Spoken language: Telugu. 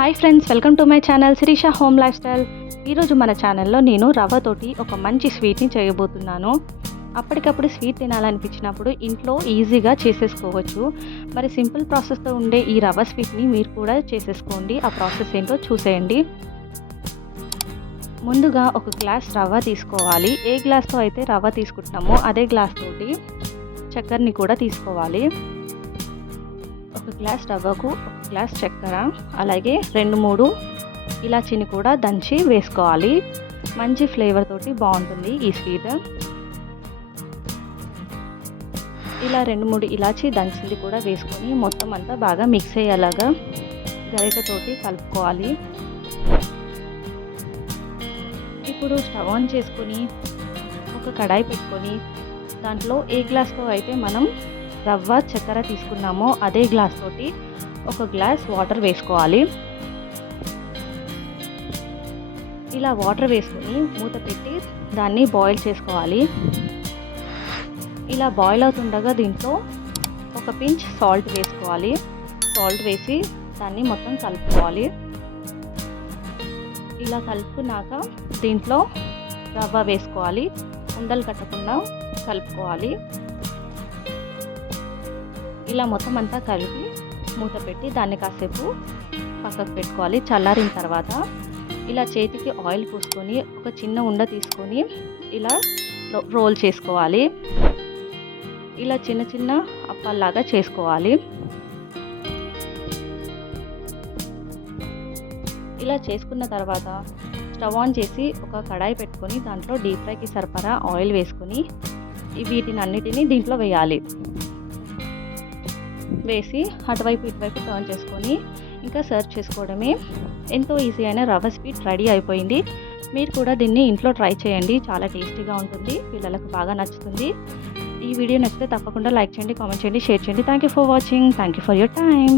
Hi friends welcome to my channel Sirisha home lifestyle ఈరోజు మన ఛానల్లో నేను రవ్వతోటి ఒక మంచి స్వీట్ని చేయబోతున్నాను. అప్పటికప్పుడు స్వీట్ తినాలనిపించినప్పుడు ఇంట్లో ఈజీగా చేసేసుకోవచ్చు. మరి సింపుల్ ప్రాసెస్తో ఉండే ఈ రవ్వ స్వీట్ని మీరు కూడా చేసేసుకోండి. ఆ ప్రాసెస్ ఏంటో చూసేయండి. ముందుగా ఒక గ్లాస్ రవ్వ తీసుకోవాలి. ఏ గ్లాస్తో అయితే రవ్వ తీసుకుంటున్నామో అదే గ్లాస్ తోటి చక్కెరని కూడా తీసుకోవాలి. ఒక గ్లాస్ రవ్వకు ఒక గ్లాస్ చక్కెర అలాగే రెండు మూడు ఇలాచీని కూడా దంచి వేసుకోవాలి. మంచి ఫ్లేవర్ తోటి బాగుంటుంది ఈ స్వీట్. ఇలా రెండు మూడు ఇలాచి దంచింది కూడా వేసుకొని మొత్తం అంతా బాగా మిక్స్ అయ్యేలాగా గరిటతోటి కలుపుకోవాలి. ఇప్పుడు స్టవ్ ఆన్ చేసుకొని ఒక కడాయి పెట్టుకొని దాంట్లో ఏ గ్లాస్తో అయితే మనం రవ్వ చక్కెర తీసుకున్నామో అదే గ్లాస్ తోటి ఒక గ్లాస్ వాటర్ వేసుకోవాలి. ఇలా వాటర్ వేసుకొని మూత పెట్టి దాన్ని బాయిల్ చేసుకోవాలి. ఇలా బాయిల్ అవుతుండగా దీంట్లో ఒక పించ్ సాల్ట్ వేసుకోవాలి. సాల్ట్ వేసి దాన్ని మొత్తం కలుపుకోవాలి. ఇలా కలుపుకున్నాక దీంట్లో రవ్వ వేసుకోవాలి. ఉండలు కట్టకుండా కలుపుకోవాలి. ఇలా మొత్తం అంతా కలిపి మూత పెట్టి దాన్ని కాసేపు పక్కకు పెట్టుకోవాలి. చల్లారిన తర్వాత ఇలా చేతికి ఆయిల్ పూసుకొని ఒక చిన్న ఉండ తీసుకొని ఇలా రోల్ చేసుకోవాలి. ఇలా చిన్న చిన్న అప్పాల్లాగా చేసుకోవాలి. ఇలా చేసుకున్న తర్వాత స్టవ్ ఆన్ చేసి ఒక కడాయి పెట్టుకొని దాంట్లో డీప్ ఫ్రైకి సరిపడా ఆయిల్ వేసుకొని వీటిని అన్నిటినీ దీంట్లో వేయాలి. వేసి అటువైపు ఇటువైపు టర్న్ చేసుకొని ఇంకా సర్వ్ చేసుకోవడమే ఎంతో ఈజీ అయిన రవ్వ స్వీట్ రెడీ అయిపోయింది. మీరు కూడా దీన్ని ఇంట్లో ట్రై చేయండి. చాలా టేస్టీగా ఉంటుంది. పిల్లలకు బాగా నచ్చుతుంది. ఈ వీడియో నచ్చితే తప్పకుండా లైక్ చేయండి కామెంట్ చేయండి షేర్ చేయండి. Thank you for watching thank you for your time